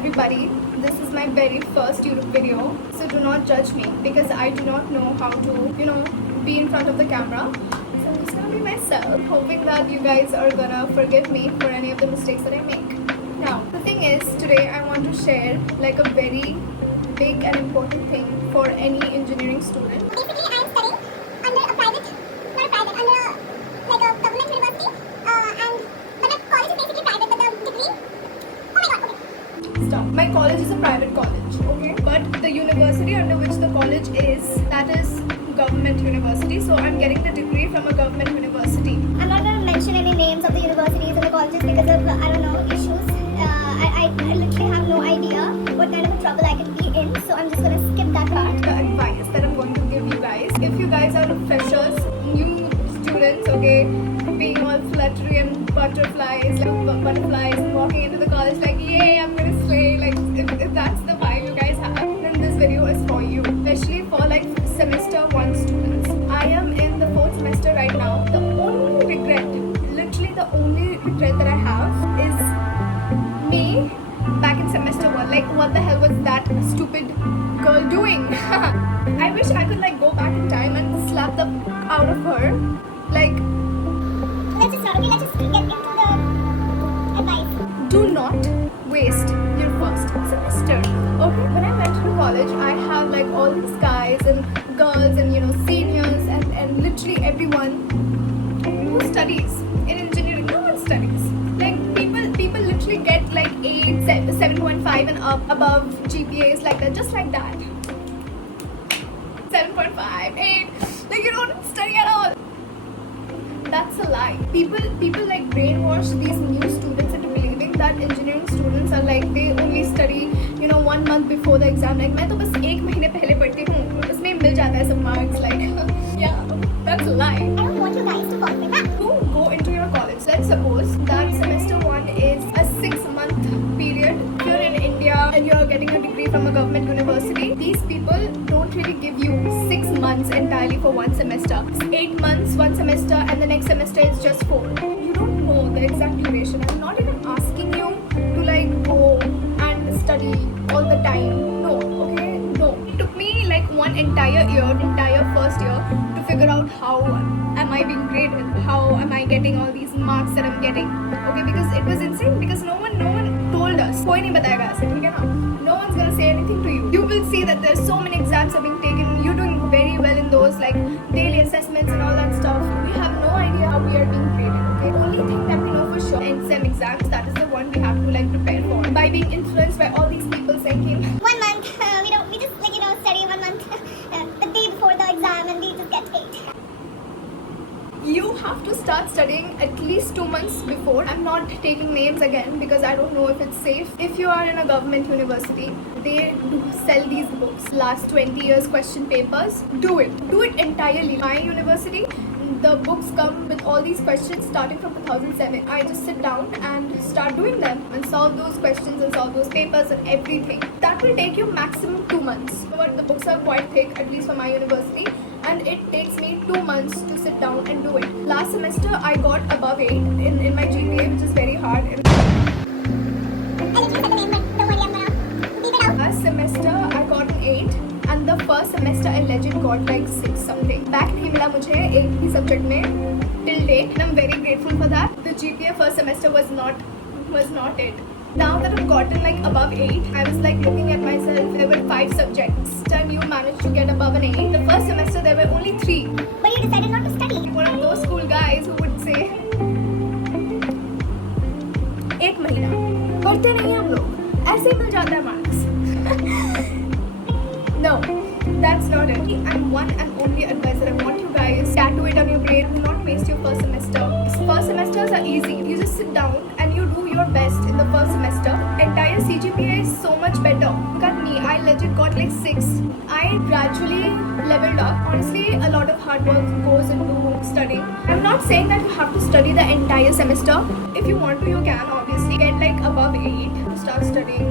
everybody. This is my very first YouTube video, so do not judge me because I do not know how to, be in front of the camera. So I'm just gonna be myself, hoping that you guys are gonna forgive me for any of the mistakes that I make. Now, the thing is, today I want to share like a very big and important thing for any engineering student. Basically, I am studying under a private, not a private, under a, like a government university, but the college is basically private, but the degree, oh my god, okay. Stop. My college is a private college, okay? But the university under which the college is, that is government university. So I'm getting the degree from a government university. I'm not going to mention any names of the universities and the colleges because of, I don't know, issues. I literally have no idea what kind of trouble I can be in, so I'm just going to skip that part. The advice that I'm going to give you guys, if you guys are freshers, new students, okay, being all fluttery and butterflies and walking into the college like, yay, I'm going to slay, like if that's the vibe you guys have, then this video is for you, especially for like semester 1 students. I am in the 4th semester right now. The only regret, literally the only regret that I have is me back in semester 1. Like, what the hell was that stupid girl doing? I wish I could like go back in time and slap the out of her. Like, Let's just get into the advice. do not waste your first semester. Okay, when I went to college, I have like all these guys and girls and seniors and literally everyone who studies in engineering. No one studies. Like people literally get like 8, 7.5 and up above GPAs like that, just like that. 7.5, 8. Like you don't study at all. That's a lie. People like brainwash these new students into believing that engineering students are like they only study 1 month before the exam. Like मैं तो बस 1 महीने पहले पढ़ती हूँ, उसमें मिल जाता है सब marks. Like yeah, that's a lie. I don't want you guys to fall for that. To go into your college, let's suppose that semester 1 is a 6-month period. If you're in India and you're getting a degree from a government university, these people don't really give you 6 months entirely for one semester. It's 8 months, one semester, and the next semester is just 4. You don't know the exact duration. I'm not even asking you to like go and study all the time. No, okay? No. It took me like one entire first year to figure out how am I being graded, how am I getting all these marks that I'm getting, okay? Because it was insane, because no one told us. कोई नहीं बताएगा ऐसे, ठीक है ना? No one's gonna say anything to you. You will see that there's so many exams are being taken. You're doing very well in those like daily assessments and all that stuff. We have no idea how we are being graded, okay? The only thing that we know for sure in SEM exams, that is the one we have to like prepare for. By being influenced by all these people saying, 1 month, we just like study 1 month the day before the exam and we just get 8. you have to start studying at least 2 months before. I'm not taking names again because I don't know if it's safe. If you are in a government university, they do sell these books, last 20 years question papers. Do it entirely. My university, the books come with all these questions starting from 2007. I just sit down and start doing them and solve those questions and solve those papers and everything. That will take you maximum 2 months. But the books are quite thick, at least for my university, and it takes me 2 months to sit down and do it. Last semester I got above 8 in my GPA, which is very hard. I literally said the name, but don't worry, I'm gonna beep it out. Last semester I got an 8 and the first semester I legit got like 6 something. Back नहीं मिला मुझे एक भी subject में till date, and I'm very grateful for that. The GPA first semester was not it. Now that I've gotten like above 8, I was like looking at myself. There were 5 subjects. Time you managed to get above an 8. The first semester there were only 3. But you decided not to study. One of those cool guys who would say, 1 महीना पढ़ते नहीं हम लोग, ऐसे मिल जाता है marks. No, that's not it. And one and only advice that I want you guys, tattoo it on your brain. Do not waste your first semester. First semesters are easy. You just sit down and you do your best in the first semester. Entire CGPA is so much better. Look at me, I legit got like 6. I gradually leveled up. Honestly, a lot of hard work goes into studying. I'm not saying that you have to study the entire semester. If you want to, you can obviously get like above 8. Start studying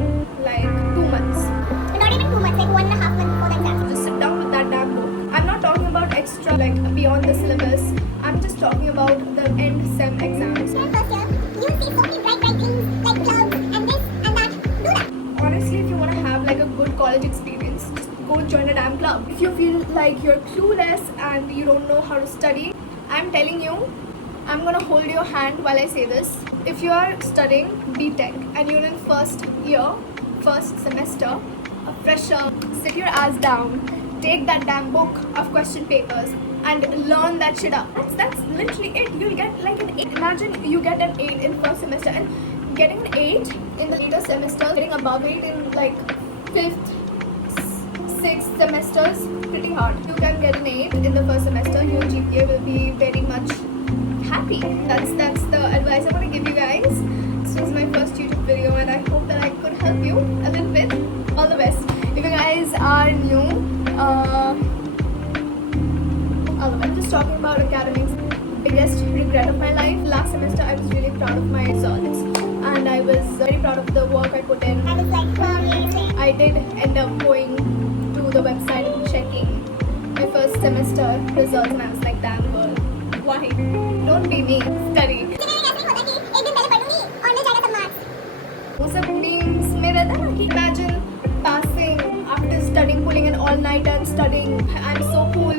like 2 months. But not even 2 months, like 1.5 months before the exam. Just sit down with that damn book. I'm not talking about extra like beyond the syllabus. I'm just talking about the end SEM exams. In first year, you will see so many bright things like clouds and this and that. Do that. college experience. Just go join a damn club. If you feel like you're clueless and you don't know how to study, I'm telling you, I'm gonna hold your hand while I say this. If you are studying BTech and you're in first year, first semester, a fresher, sit your ass down, take that damn book of question papers and learn that shit up. That's literally it. You'll get like an 8. Imagine you get an 8 in first semester and getting an 8 in the later semester, getting above 8 in like 5th, 6th semesters, pretty hard. You can get an 8 in the first semester, your GPA will be very much happy. That's the advice I want to give you guys. This was my first YouTube video and I hope that I could help you a little bit. All the best. If you guys are new, I'm just talking about academics. Biggest regret of my life. Last semester I was really proud of my results and I was very proud of the work I put in. I was like, amazing. I did end up going to the website and checking my first semester results and I was like, damn girl, why? Don't be me, study. वो सब memes में रहता है ना कि imagine passing after studying, pulling an all-nighter and studying. I'm so cool.